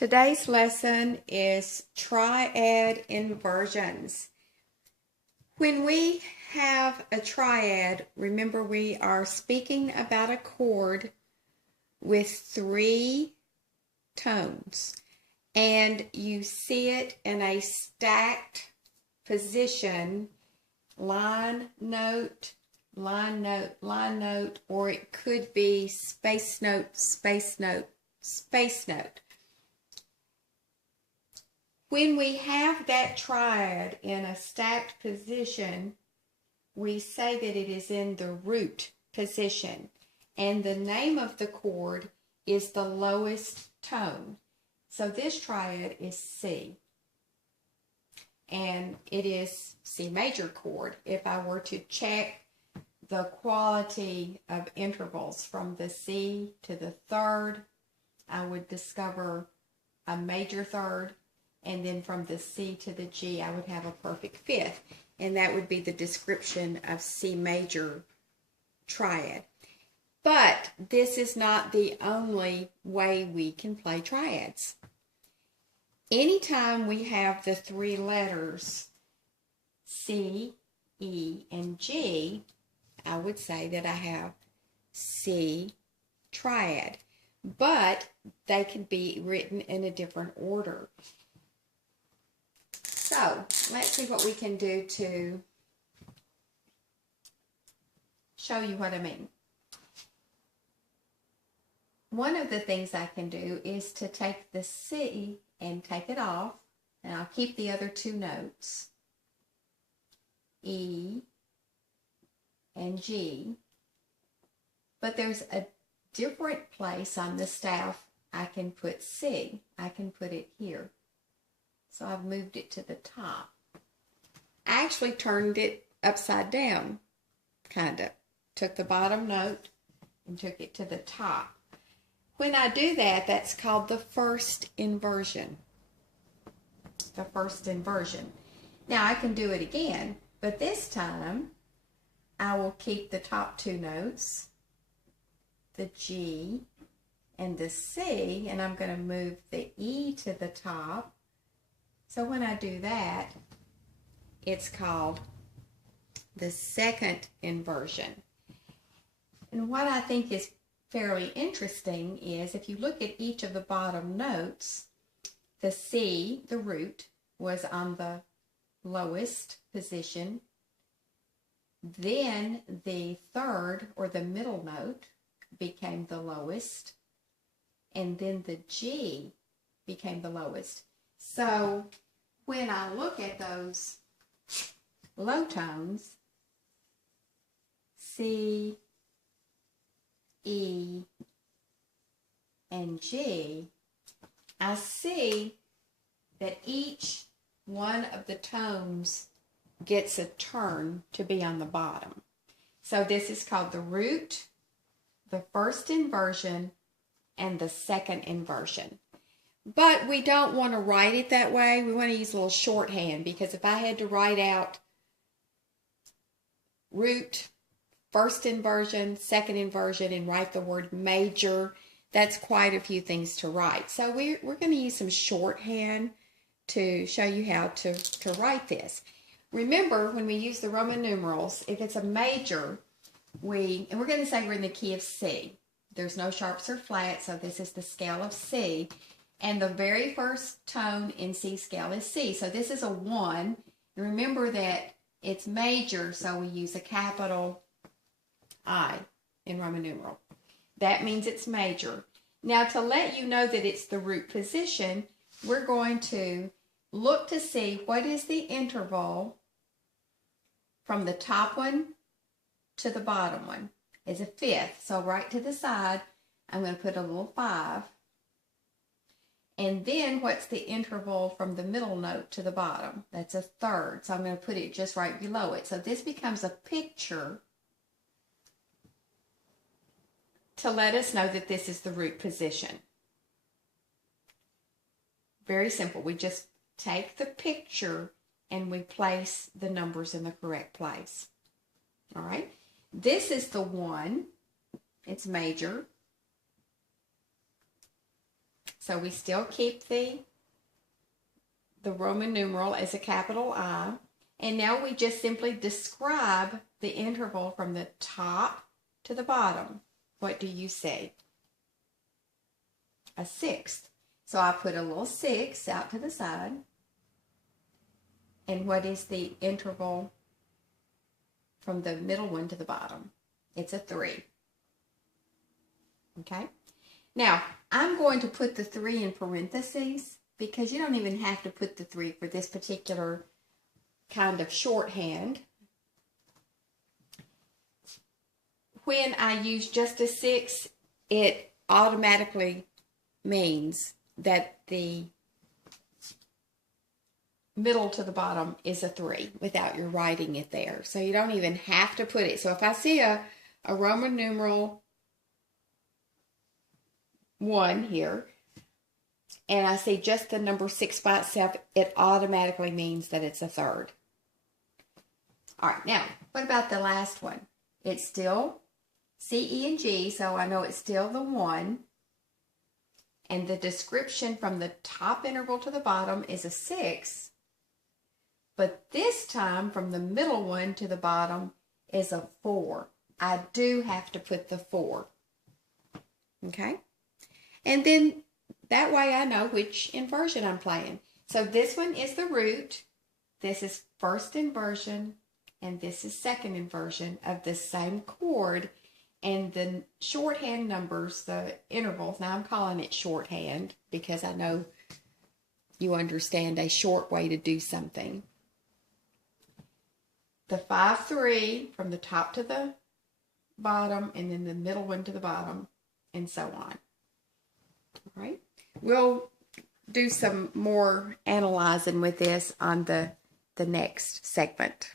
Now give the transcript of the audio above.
Today's lesson is triad inversions. When we have a triad, remember we are speaking about a chord with 3 tones, and you see it in a stacked position, line note, line note, line note, or it could be space note, space note, space note. When we have that triad in a stacked position, we say that it is in the root position, and the name of the chord is the lowest tone. So this triad is C, and it is C major chord. If I were to check the quality of intervals from the C to the third, I would discover a major third. And then from the C to the G, I would have a perfect fifth. And that would be the description of C major triad. But this is not the only way we can play triads. Anytime we have the 3 letters C, E, and G, I would say that I have C triad. But they can be written in a different order. So, let's see what we can do to show you what I mean. One of the things I can do is to take the C and take it off, and I'll keep the other 2 notes, E and G, but there's a different place on the staff I can put C. I can put it here. So I've moved it to the top. I actually turned it upside down, kind of. Took the bottom note and took it to the top. When I do that, that's called the first inversion. The first inversion. Now I can do it again, but this time I will keep the top 2 notes, the G and the C, and I'm going to move the E to the top. So when I do that, it's called the second inversion. And what I think is fairly interesting is if you look at each of the bottom notes, the C, the root, was on the lowest position. Then the third or the middle note became the lowest. And then the G became the lowest. So when I look at those low tones, C, E, and G, I see that each one of the tones gets a turn to be on the bottom. So this is called the root, the first inversion, and the second inversion. But we don't want to write it that way. We want to use a little shorthand, because if I had to write out root, first inversion, second inversion, and write the word major, that's quite a few things to write. So we're going to use some shorthand to show you how to write this. Remember, when we use the Roman numerals, if it's a major, and we're going to say we're in the key of C. There's no sharps or flats, so this is the scale of C. And the very first tone in C scale is C. So this is a 1. And remember that it's major, so we use a capital I in Roman numeral. That means it's major. Now, to let you know that it's the root position, we're going to look to see what is the interval from the top one to the bottom one. Is a fifth. So right to the side, I'm going to put a little 5. And then what's the interval from the middle note to the bottom? That's a third. So I'm going to put it just right below it. So this becomes a picture to let us know that this is the root position. Very simple. We just take the picture and we place the numbers in the correct place. All right. This is the 1. It's major. So we still keep the Roman numeral as a capital I. And now we just simply describe the interval from the top to the bottom. What do you see? A sixth. So I put a little 6 out to the side. And what is the interval from the middle one to the bottom? It's a 3. Okay? Now, I'm going to put the 3 in parentheses because you don't even have to put the 3 for this particular kind of shorthand. When I use just a 6, it automatically means that the middle to the bottom is a 3 without your writing it there. So you don't even have to put it. So if I see a Roman numeral 1 here, and I see just the number 6 by itself, it automatically means that it's a third. All right, now, what about the last one? It's still C, E, and G, so I know it's still the 1. And the description from the top interval to the bottom is a 6. But this time, from the middle one to the bottom is a 4. I do have to put the 4. Okay? And then that way I know which inversion I'm playing. So this one is the root. This is first inversion. And this is second inversion of the same chord. And the shorthand numbers, the intervals, now I'm calling it shorthand because I know you understand a short way to do something. The 5-3 from the top to the bottom, and then the middle one to the bottom, and so on. All right. We'll do some more analyzing with this on the next segment.